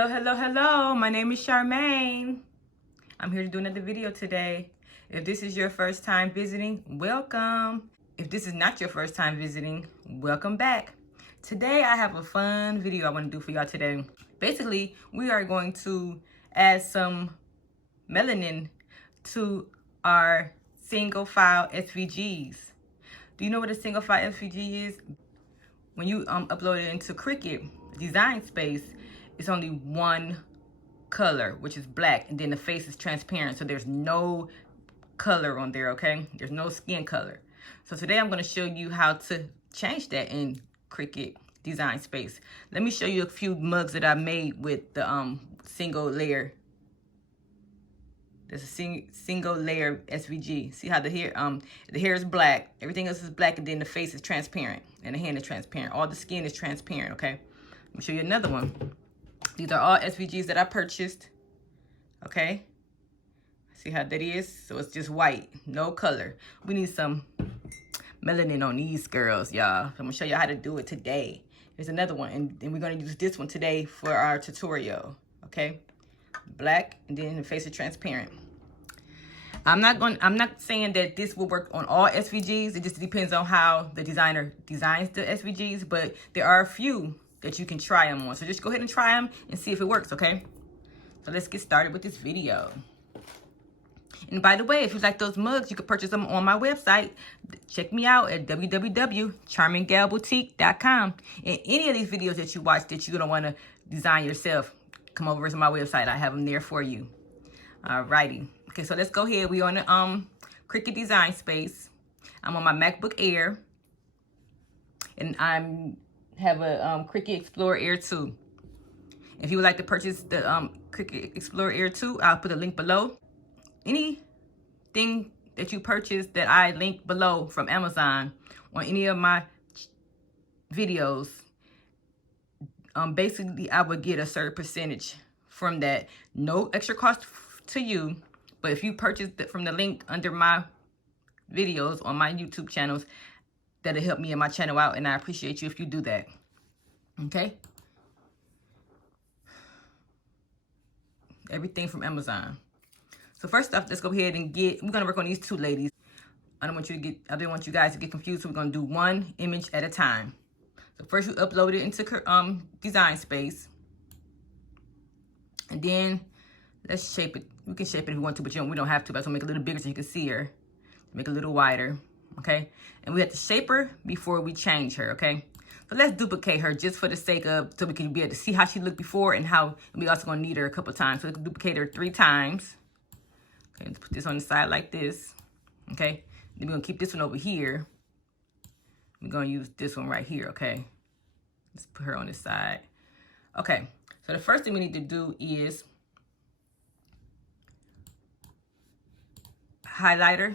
Hello. My name is Charmaine. I'm here to do another video today. If this is your first time visiting, welcome. If this is not your first time visiting, welcome back. Today I have a fun video I want to do for y'all today. Basically, we are going to add some melanin to our single file SVGs. Do you know what a single file SVG is? When you upload it into Cricut design space, it's only one color, which is black, and then the face is transparent, so there's no color on there, okay? There's no skin color. So today I'm going to show you how to change that in Cricut design space. Let me show you a few mugs that I made with the single layer. There's a single layer SVG. See how the hair is black, everything else is black, and then the face is transparent and the hand is transparent. All the skin is transparent, okay? Let me show you another one. These are all SVGs that I purchased, okay? See how that is? So it's just white, no color. We need some melanin on these girls, y'all. I'm gonna show you how to do it today. There's another one, and we're gonna use this one today for our tutorial, okay? Black, and then the face is transparent. I'm not saying that this will work on all SVGs. It just depends on how the designer designs the SVGs, but there are a few that you can try them on. So just go ahead and try them and see if it works, okay? So let's get started with this video. And by the way, if you like those mugs, you can purchase them on my website. Check me out at www.CharmingGalBoutique.com. And any of these videos that you watch that you don't want to design yourself, come over to my website. I have them there for you. Alrighty. Okay, so let's go ahead. We're on the Cricut design space. I'm on my MacBook Air. And I have a Cricut Explorer Air 2. If you would like to purchase the Cricut Explorer Air 2, I'll put a link below. Anything that you purchase that I link below from Amazon on any of my videos, basically I would get a certain percentage from that. No extra cost to you, but if you purchase it from the link under my videos on my YouTube channels, that'll help me and my channel out, and I appreciate you if you do that. Okay? Everything from Amazon. So first off, let's go ahead and we're gonna work on these two ladies. I don't want you guys to get confused, so we're gonna do one image at a time. So first you upload it into design space. And then let's shape it. We can shape it if we want to, but we don't have to. But I'm gonna make it a little bigger so you can see her. Make it a little wider, okay? And we have to shape her before we change her, okay? So let's duplicate her just for the sake of, so we can be able to see how she looked before and how we also gonna need her a couple times. So we can duplicate her 3 times. Okay, let's put this on the side like this, okay? Then we're gonna keep this one over here. We're gonna use this one right here, okay? Let's put her on this side. Okay, so the first thing we need to do is highlighter.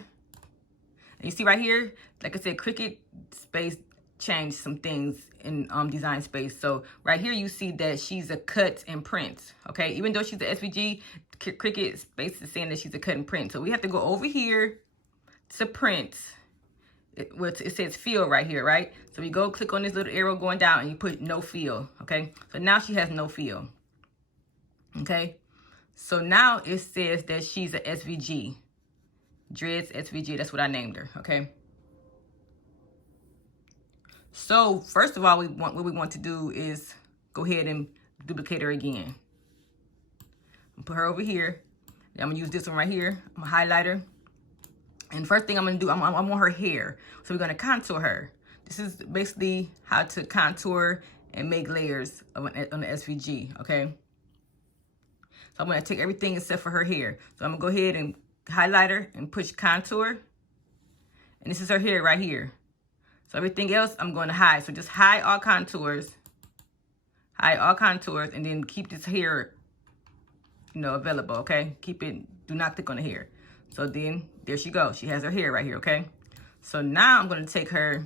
And you see right here, like I said, Cricut space changed some things in design space. So right here you see that she's a cut and print, okay? Even though she's a SVG, Cricut space is saying that she's a cut and print. So we have to go over here to print. It says fill right here, right? So we go click on this little arrow going down and you put no fill, okay? So now she has no fill, okay? So now it says that she's a SVG. Dreads SVG, that's what I named her, okay? So first of all, what we want to do is go ahead and duplicate her again. Put her over here. Then I'm gonna use this one right here. I'm gonna highlight her. And first thing I'm gonna do, I'm on her hair. So we're gonna contour her. This is basically how to contour and make layers on the SVG, okay? So I'm gonna take everything except for her hair. So I'm gonna go ahead and highlight her and push contour. And this is her hair right here. So everything else I'm going to hide. So just hide all contours. Hide all contours, and then keep this hair, available, okay? Keep it, do not click on the hair. So then, there she goes. She has her hair right here, okay? So now I'm going to take her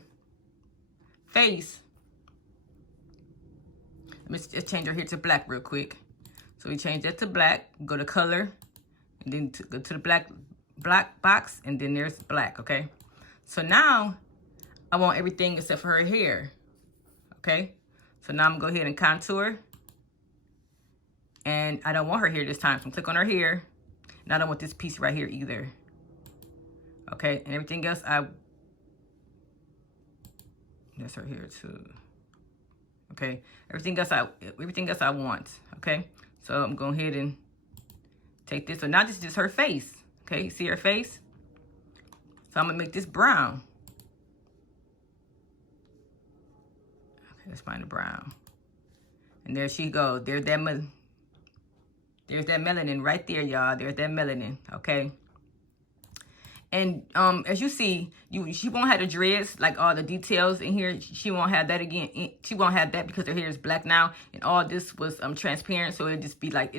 face. Let me just change her hair to black real quick. So we change that to black, go to color, and then go to the black box, and then there's black, okay? So now, I want everything except for her hair, okay? So now I'm gonna go ahead and contour. And I don't want her hair this time. So I'm click on her hair. And I don't want this piece right here either. Okay, and everything else that's her hair too. Okay, everything else I want. Okay, so I'm going ahead and take this. So now this is just her face. Okay, see her face? So I'm gonna make this brown. Okay, let's find the brown. And there she goes. There's that melanin right there, y'all. There's that melanin. Okay. And as you see, she won't have the dreads, like all the details in here. She won't have that again. She won't have that because her hair is black now, and all this was transparent, so it'll just be like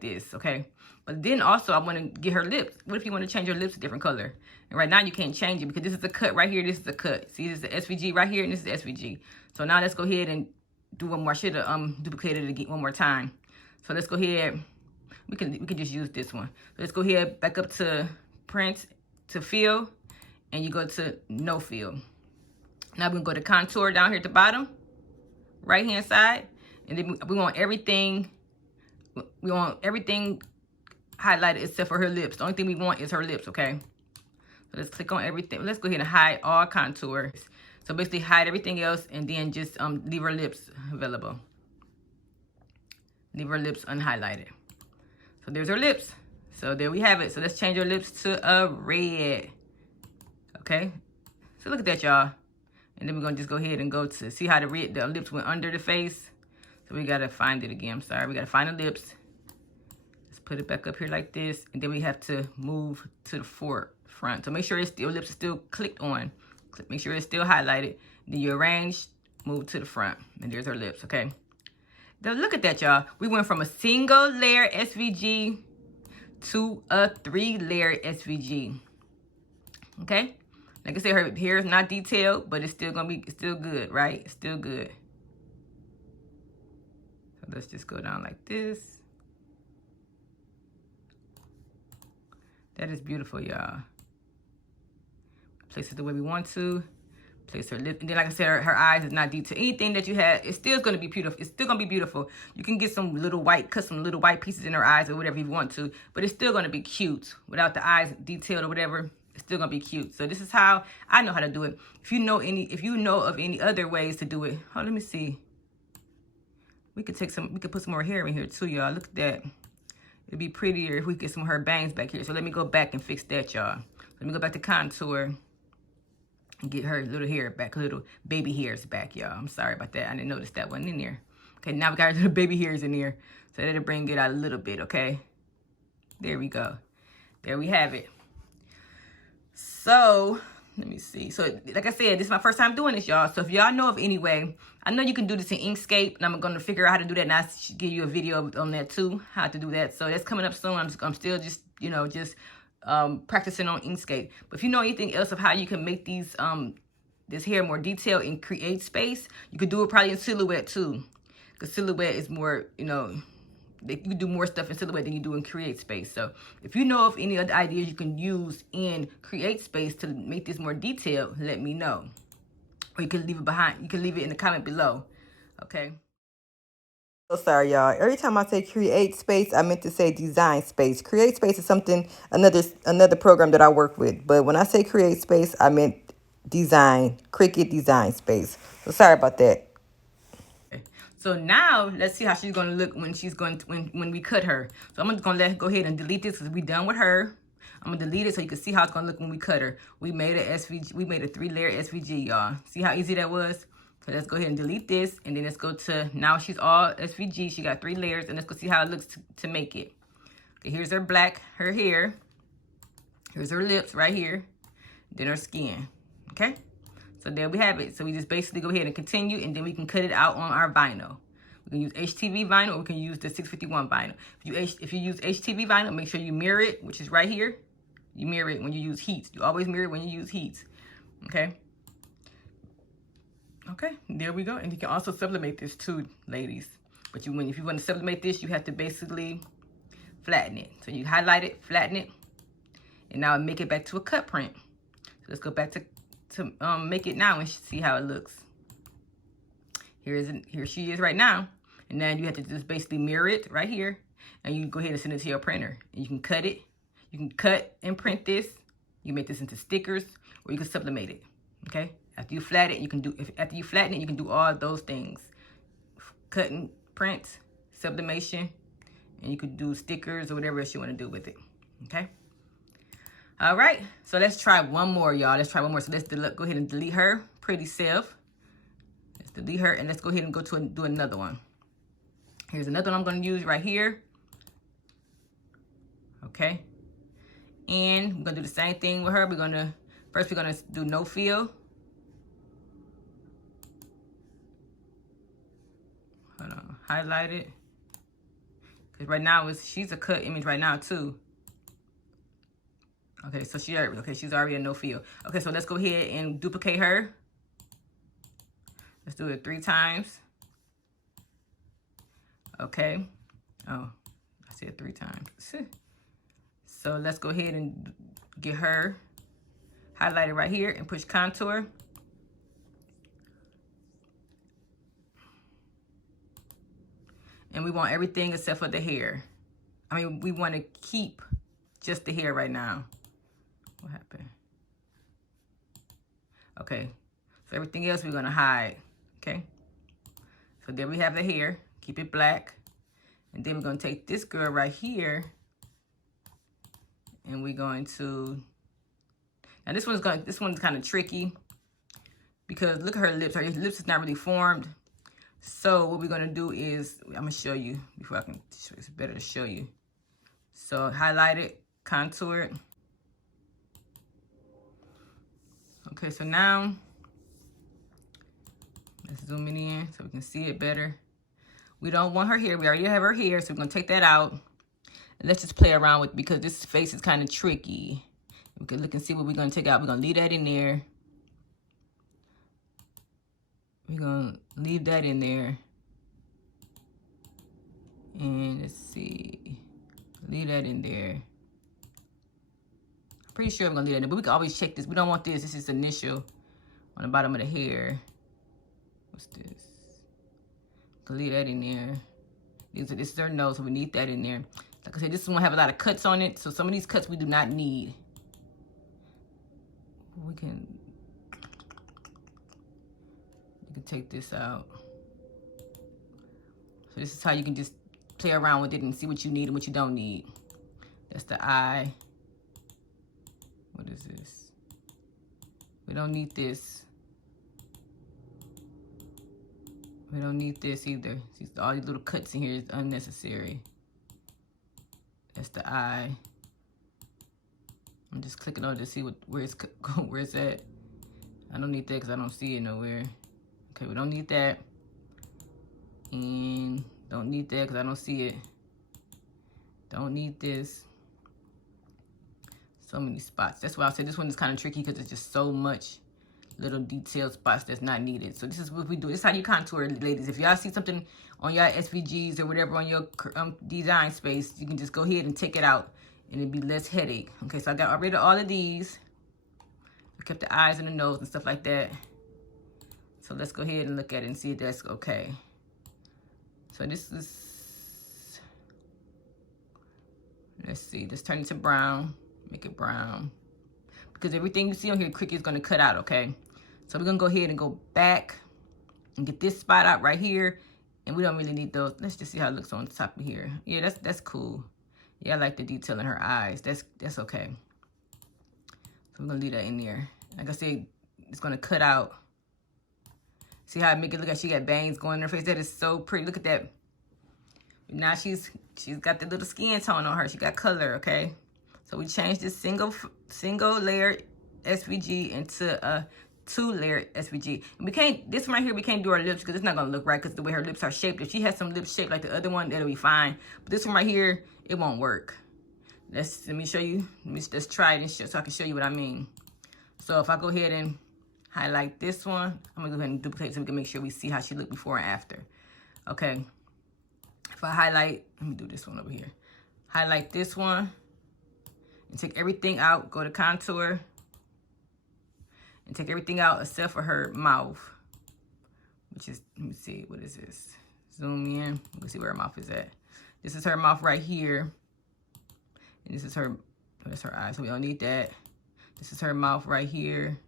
this, okay? But then also I want to get her lips. What if you want to change her lips a different color? And right now you can't change it because this is a cut right here. This is a cut. See, this is the SVG right here, and this is the SVG. So now let's go ahead and do one more. I should have duplicated it again one more time. So let's go ahead. We can just use this one. So let's go ahead back up to print, to fill, and you go to no fill. Now we're gonna go to contour down here at the bottom, right hand side, and then we want everything. We want everything highlighted except for her lips. The only thing we want is her lips, okay? So let's click on everything. Let's go ahead and hide all contours. So basically hide everything else and then just leave her lips available. Leave her lips unhighlighted. So there's her lips. So there we have it. So let's change her lips to a red. Okay. So look at that, y'all. And then we're going to just go ahead and go to see how the lips went under the face. So we got to find it again. I'm sorry. We got to find the lips. Let's put it back up here like this. And then we have to move to the front. So make sure your lips are still clicked on. Make sure it's still highlighted. Then you arrange, move to the front. And there's her lips, okay? Now look at that, y'all. We went from a single layer SVG to a 3-layer SVG. Okay? Like I said, her hair is not detailed, but it's still good, right? It's still good. So let's just go down like this. That is beautiful, y'all. Place it the way we want to. Place her lip, and then like I said, her eyes is not detailed. Anything that you have, it's still gonna be beautiful. It's still gonna be beautiful. You can get some little white, cut some little white pieces in her eyes or whatever you want to, but it's still gonna be cute without the eyes detailed or whatever. It's still gonna be cute. So this is how I know how to do it. If you know of any other ways to do it, let me see. We could put some more hair in here too, y'all. Look at that. It'd be prettier if we get some of her bangs back here. So let me go back and fix that, y'all. Let me go back to contour. Get her little hair back, little baby hairs back, y'all. I'm sorry about that. I didn't notice that one in there. Okay, now we got our little baby hairs in there. So that'll bring it out a little bit, okay? There we go. There we have it. So, let me see. So, like I said, this is my first time doing this, y'all. So, if y'all know of any way, I know you can do this in Inkscape, and I'm going to figure out how to do that, and I'll give you a video on that, too, how to do that. So, that's coming up soon. I'm still just, practicing on Inkscape. But if you know anything else of how you can make these this hair more detailed and create space, you could do it probably in Silhouette too, because Silhouette is more, you do more stuff in Silhouette than you do in Create Space. So if you know of any other ideas you can use in Create Space to make this more detailed, let me know, or you can leave it behind. You can leave it in the comment below. Okay. So sorry, y'all. Every time I say Create Space, I meant to say Design Space. Create Space is another program that I work with. But when I say Create Space, I meant Cricut Design Space. So sorry about that. Okay. So now let's see how she's gonna look when we cut her. So I'm gonna go ahead and delete this because we're done with her. I'm gonna delete it so you can see how it's gonna look when we cut her. We made a 3-layer SVG, y'all. See how easy that was? So let's go ahead and delete this, and then let's go to, now she's all SVG. She got 3 layers, and let's go see how it looks to make it. Okay, here's her her hair. Here's her lips right here. Then her skin, okay? So there we have it. So we just basically go ahead and continue, and then we can cut it out on our vinyl. We can use HTV vinyl, or we can use the 651 vinyl. If you use HTV vinyl, make sure you mirror it, which is right here. You mirror it when you use heat. You always mirror it when you use heat, okay? Okay, there we go. And you can also sublimate this too, ladies. But if you want to sublimate this, you have to basically flatten it. So you highlight it, flatten it, and now make it back to a cut print. So let's go back to make it now and see how it looks. Here she is right now. And then you have to just basically mirror it right here. And you can go ahead and send it to your printer. And you can cut it. You can cut and print this. You can make this into stickers, or you can sublimate it. Okay? After you flatten it, you can do after you flatten it, you can do all those things. Cut and print, sublimation, and you could do stickers or whatever else you want to do with it. Okay? All right. So let's try one more, y'all. Let's try one more. So let's go ahead and delete her pretty self. Let's delete her, and let's go ahead and go to do another one. Here's another one I'm going to use right here. Okay. And we're going to do the same thing with her. First we're going to do no fill. Hold on. Highlight it. Because right now she's a cut image right now too. Okay, so she's already a no fill. Okay, so let's go ahead and duplicate her. Let's do it 3 times. Okay. Oh, I said 3 times. So let's go ahead and get her highlighted right here and push contour. And we want everything except for the hair. I mean, we want to keep just the hair right now. What happened? Okay. So everything else we're going to hide. Okay. So there we have the hair. Keep it black. And then we're going to take this girl right here. And we're going to... Now this one's kind of tricky. Because look at her lips. Her lips is not really formed. So what we're going to do is... I'm going to show you before I can... It's better to show you. So highlight it. Contour it. Okay, so now... Let's zoom it in so we can see it better. We don't want her hair. We already have her hair, so we're going to take that out. And let's just play around with it because this face is kind of tricky. We can look and see what we're going to take out. We're going to leave that in there. We're going to leave that in there. And let's see. Leave that in there. I'm pretty sure I'm going to leave that in there, but we can always check this. We don't want this. This is initial on the bottom of the hair. What's this? Can leave that in there. This is her nose, so we need that in there. Like I said, this one have a lot of cuts on it, so some of these cuts we do not need. We can take this out. So this is how you can just play around with it and see what you need and what you don't need. That's the eye. What is this? We don't need this. We don't need this either. See, all these little cuts in here is unnecessary. That's the eye. I'm just clicking on it to see where it's at. I don't need that because I don't see it nowhere. Okay, we don't need that. And don't need that because I don't see it. Don't need this. So many spots. That's why I said this one is kind of tricky because it's just so much little detailed spots that's not needed. So this is what we do. This is how you contour, ladies. If y'all see something on your SVGs or whatever on your design space, you can just go ahead and take it out and it'd be less headache. Okay, so I got rid of all of these. I kept the eyes and the nose and stuff like that. So let's go ahead and look at it and see if that's okay. So this is, let's see, just turn it to brown, make it brown. Because everything you see on here, Cricut is going to cut out, okay? So we're going to go ahead and go back and get this spot out right here. And we don't really need those. Let's just see how it looks on the top of here. Yeah, that's cool. Yeah, I like the detail in her eyes. That's okay. So we're going to leave that in there. Like I said, it's going to cut out. See how I make it look like she got bangs going in her face? That is so pretty. Look at that. Now she's got the little skin tone on her. She got color, okay? So we changed this single layer SVG into a 2-layer SVG. And we can't, this one right here, we can't do her lips because it's not going to look right because the way her lips are shaped. If she has some lips shaped like the other one, that'll be fine. But this one right here, it won't work. Let me show you. Let's try it and so I can show you what I mean. So if I go ahead and highlight this one, I'm going to go ahead and duplicate so we can make sure we see how she looked before and after. Okay. If I highlight, let me do this one over here. Highlight this one. And take everything out, go to contour, and take everything out except for her mouth, which is, let me see, what is this? Zoom in, let's see where her mouth is at. This is her mouth right here. And this is her, that's her eye, so we don't need that. This is her mouth right here.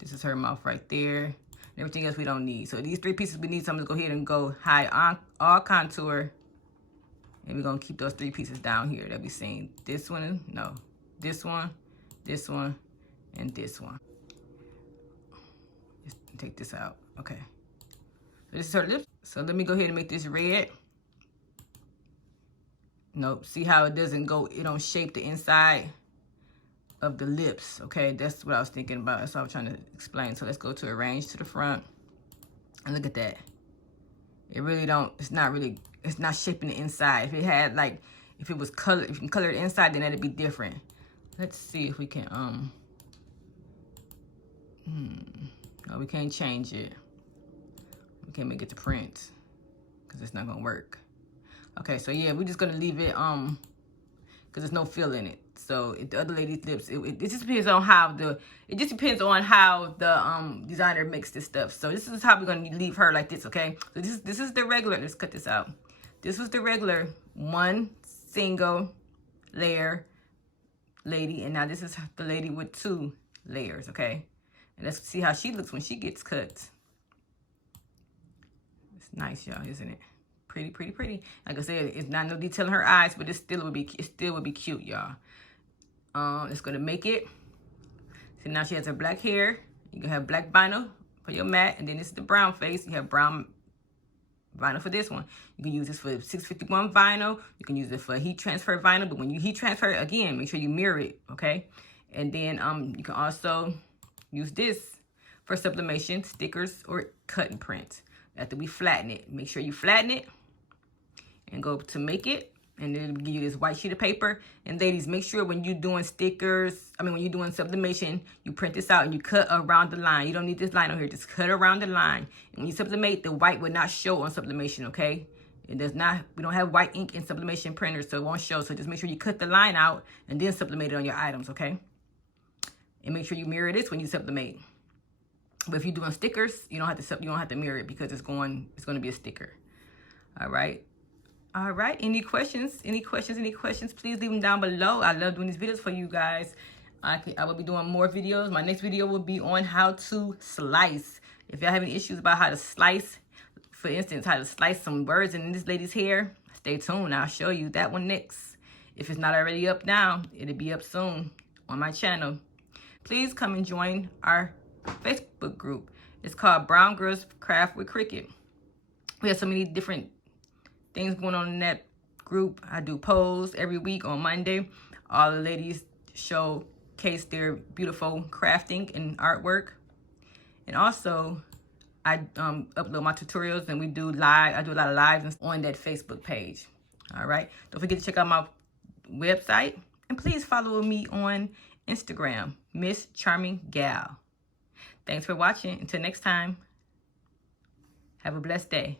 This is her mouth right there. And everything else we don't need. So these 3 pieces we need, so I'm gonna go ahead and go high on all contour. And we're gonna keep those 3 pieces down here that we seen. This one, no. This one, and this one. Just take this out, okay. So this is her lips. So let me go ahead and make this red. Nope, see how it doesn't go, it don't shape the inside of the lips, okay? That's what I was thinking about. That's what I was trying to explain. So let's go to arrange to the front. And look at that. It really don't, it's not shaping the inside. If it had like, if it was colored, if you can color it inside, then that'd be different. Let's see if we can, no, we can't change it. We can't make it to print because it's not gonna work. Okay, so yeah, we're just gonna leave it, because there's no fill in it. So the other lady's lips, it just depends on how the designer makes this stuff. So this is how we're gonna leave her like this, okay? So this is the regular, let's cut this out. This was the regular 1 single layer lady, and now this is the lady with 2 layers, okay? And let's see how she looks when she gets cut. It's nice, y'all, isn't it? Pretty, pretty, pretty. Like I said, it's not no detail in her eyes, but it still would be cute, y'all. It's gonna make it. So now she has her black hair. You can have black vinyl for your matte, and then this is the brown face. You have brown vinyl for this one. You can use this for 651 vinyl. You can use it for heat transfer vinyl, but when you heat transfer, again, make sure you mirror it, okay? And then you can also use this for sublimation, stickers, or cut and print. After we flatten it, make sure you flatten it and go to make it, and then it'll give you this white sheet of paper. And ladies, make sure when you're doing stickers, when you're doing sublimation, you print this out and you cut around the line. You don't need this line on here, just cut around the line. And when you sublimate, the white will not show on sublimation, okay? It does not, we don't have white ink in sublimation printers, so it won't show. So just make sure you cut the line out and then sublimate it on your items, okay? And make sure you mirror this when you sublimate. But if you're doing stickers, you don't have to mirror it because it's going to be a sticker. All right. Any questions? Please leave them down below. I love doing these videos for you guys. I will be doing more videos. My next video will be on how to slice. If y'all have any issues about how to slice, for instance, how to slice some birds in this lady's hair, stay tuned. I'll show you that one next. If it's not already up now, it'll be up soon on my channel. Please come and join our Facebook group. It's called Brown Girls Craft with Cricut. We have so many different things going on in that group. I do polls every week on Monday. All the ladies showcase their beautiful crafting and artwork. And also, I upload my tutorials, and I do a lot of lives on that Facebook page. All right. Don't forget to check out my website. And please follow me on Instagram, Miss Charming Gal. Thanks for watching. Until next time, have a blessed day.